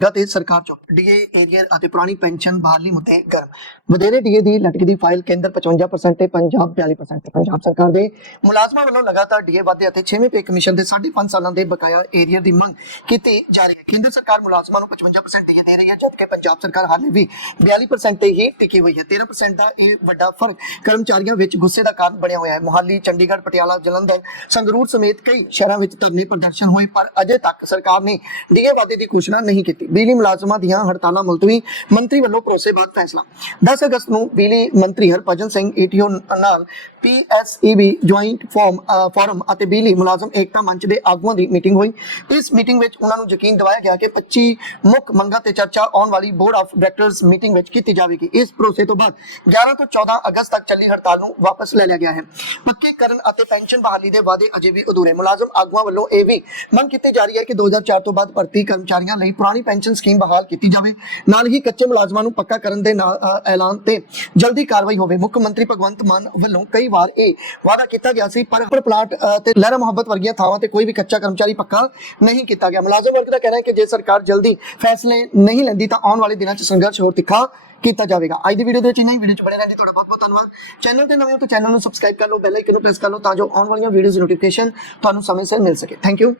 ਤੇ ਸਰਕਾਰ ਚੋਂ ਡੀਏ ਏਰੀਅਰ ਅਤੇ ਪੁਰਾਣੀ ਪੈਨਸ਼ਨ ਬਹਾਲੀ ਮੁੱਦੇ ਗਰਮ। ਵਧੇਰੇ ਡੀਏ ਦੀ ਲਟਕਦੀ ਫਾਈਲ ਕੇਂਦਰ 55% ਤੇ ਪੰਜਾਬ 42% ਤੇ ਪੰਜਾਬ ਸਰਕਾਰ ਦੇ ਮੁਲਾਜ਼ਮਾਂ ਵੱਲੋਂ ਲਗਾਤਾਰ ਡੀਏ ਵਾਧੇ ਅਤੇ 6ਵੇਂ ਪੇ ਕਮਿਸ਼ਨ ਦੇ 5.5 ਸਾਲਾਂ ਦੇ ਬਕਾਇਆ ਏਰੀਅਰ ਦੀ ਮੰਗ ਕੀਤੀ ਜਾ ਰਹੀ ਹੈ। ਕੇਂਦਰ ਸਰਕਾਰ ਮੁਲਾਜ਼ਮਾਂ ਨੂੰ 55% ਡੀਏ ਦੇ ਰਹੀ ਹੈ, ਜਦਕਿ ਪੰਜਾਬ ਸਰਕਾਰ ਹਾਲੇ ਵੀ 42% ਤੇ ਹੀ ਟਿਕੀ ਹੋਈ ਹੈ। 13% ਦਾ ਇਹ ਵੱਡਾ ਫ਼ਰਕ ਕਰਮਚਾਰੀਆਂ ਵਿੱਚ ਗੁੱਸੇ ਦਾ ਕਾਰਨ ਬਣਿਆ ਹੋਇਆ ਹੈ। ਮੁਹਾਲੀ, ਚੰਡੀਗੜ੍ਹ, ਪਟਿਆਲਾ, ਜਲੰਧਰ, ਸੰਗਰੂਰ ਸਮੇਤ ਕਈ ਸ਼ਹਿਰਾਂ ਵਿੱਚ ਧਰਨੇ ਪ੍ਰਦਰਸ਼ਨ ਹੋਏ, ਪਰ ਅਜੇ ਤੱਕ ਸਰਕਾਰ ਨੇ ਡੀਏ ਵਾਧੇ ਦੀ ਘੋਸ਼ਣਾ ਨਹੀਂ ਕੀਤੀ। ਬਿਜਲੀ ਮੁਲਾਜ਼ਮਾਂ ਦੀਆਂ ਹੜਤਾਲਾਂ ਮੁਲਤਵੀ ਮੰਤਰੀ ਵੱਲੋਂ ਭਰੋਸੇ ਬਾਅਦ ਫੈਸਲਾ। 10 ਅਗਸਤ ਨੂੰ ਬਿਜਲੀ ਮੰਤਰੀ ਹਰਭਜਨ ਸਿੰਘ ਈਟੀਓ ਨਾਲ ਪੀਐਸਈਬੀ ਜੁਆਇੰਟ ਫਾਰਮ ਫੋਰਮ ਅਤੇ ਬਿਜਲੀ ਮੁਲਾਜ਼ਮ ਏਕਤਾ ਮੰਚ ਦੇ ਆਗੂਆਂ ਦੀ ਮੀਟਿੰਗ ਹੋਈ। ਇਸ ਮੀਟਿੰਗ ਵਿੱਚ ਉਹਨਾਂ ਨੂੰ ਯਕੀਨ ਦਿਵਾਇਆ ਗਿਆ ਕਿ 25 ਮੁੱਖ ਮੰਗਾਂ ਤੇ ਚਰਚਾ ਆਉਣ ਵਾਲੀ ਬੋਰਡ ਆਫ ਡਾਇਰੈਕਟਰਸ ਮੀਟਿੰਗ ਵਿੱਚ ਕੀਤੀ ਜਾਵੇਗੀ। ਇਸ ਭਰੋਸੇ ਤੋਂ ਬਾਅਦ 11 ਤੋਂ 14 ਅਗਸਤ ਤੱਕ ਚੱਲੀ ਹੜਤਾਲ ਨੂੰ ਵਾਪਸ ਲੈ ਲਿਆ ਗਿਆ ਹੈ। ਪੱਕੇ ਕਰਨ ਅਤੇ ਪੈਨਸ਼ਨ ਬਹਾਲੀ ਦੇ ਵਾਅਦੇ ਅਜੇ ਵੀ ਅਧੂਰੇ। ਮੁਲਾਜ਼ਮ ਆਗੂਆਂ ਵੱਲੋਂ ਇਹ ਵੀ ਮੰਗ ਕੀਤੀ ਜਾ ਰਹੀ ਹੈ ਕਿ 2004 ਤੋਂ ਬਾਅਦ ਭਰਤੀ ਕਰਮਚਾਰੀਆਂ ਲਈ ਪੁਰਾਣੀ ਪੈਨਸ਼ਨ ਸਕੀਮ ਬਹਾਲ ਕੀਤੀ ਜਾਵੇ, ਨਾਲ ਹੀ ਕੱਚੇ ਮੁਲਾਜ਼ਮਾਂ ਨੂੰ ਪੱਕਾ ਕਰਨ ਦੇ ਐਲਾਨ ਤੇ ਜਲਦੀ ਕਾਰਵਾਈ ਹੋਵੇ। ਮੁੱਖ ਮੰਤਰੀ ਭਗਵੰਤ ਮਾਨ ਵੱਲੋਂ ਕਈ ਵਾਰ ਇਹ ਵਾਅਦਾ ਕੀਤਾ ਗਿਆ ਸੀ, ਪਰ ਪਲਾਟ ਤੇ ਲਹਿਰਾ ਮੁਹੱਬਤ ਵਰਗੀਆਂ ਥਾਵਾਂ ਤੇ ਕੋਈ ਵੀ ਕੱਚਾ ਕਰਮਚਾਰੀ ਪੱਕਾ ਨਹੀਂ ਕੀਤਾ ਗਿਆ। ਮੁਲਾਜ਼ਮ ਵਰਗ ਦਾ ਕਹਿਣਾ ਹੈ ਕਿ ਜੇ ਸਰਕਾਰ ਜਲਦੀ ਫੈਸਲੇ ਨਹੀਂ ਲੈਂਦੀ, ਤਾਂ ਆਉਣ ਵਾਲੇ ਦਿਨਾਂ 'ਚ ਸੰਘਰਸ਼ ਹੋਰ ਤਿੱਖਾ ਕੀਤਾ ਜਾਵੇਗਾ। ਅੱਜ ਦੀ ਵੀਡੀਓ ਦੇ ਵਿੱਚ ਇੰਨਾ ਹੀ। ਵੀਡੀਓ 'ਚ ਬਣੇ ਰਹਿਣ ਲਈ ਤੁਹਾਡਾ ਬਹੁਤ ਬਹੁਤ ਧੰਨਵਾਦ। ਚੈਨਲ ਤੇ ਨਵੇਂ ਹੋ ਤਾਂ ਚੈਨਲ ਨੂੰ ਸਬਸਕ੍ਰਾਈਬ ਕਰ ਲਓ ਬੈਲ ਆਈਕਨ ਨੂੰ ਪ੍ਰੈਸ ਕਰ ਲਓ, ਤਾਂ ਜੋ ਆਉਣ ਵਾਲੀਆਂ ਵੀਡੀਓਜ਼ ਨੋਟੀਫਿਕੇਸ਼ਨ ਤੁਹਾਨੂੰ ਸਮੇਂ ਸਿਰ ਮਿਲ ਸਕੇ। Thank you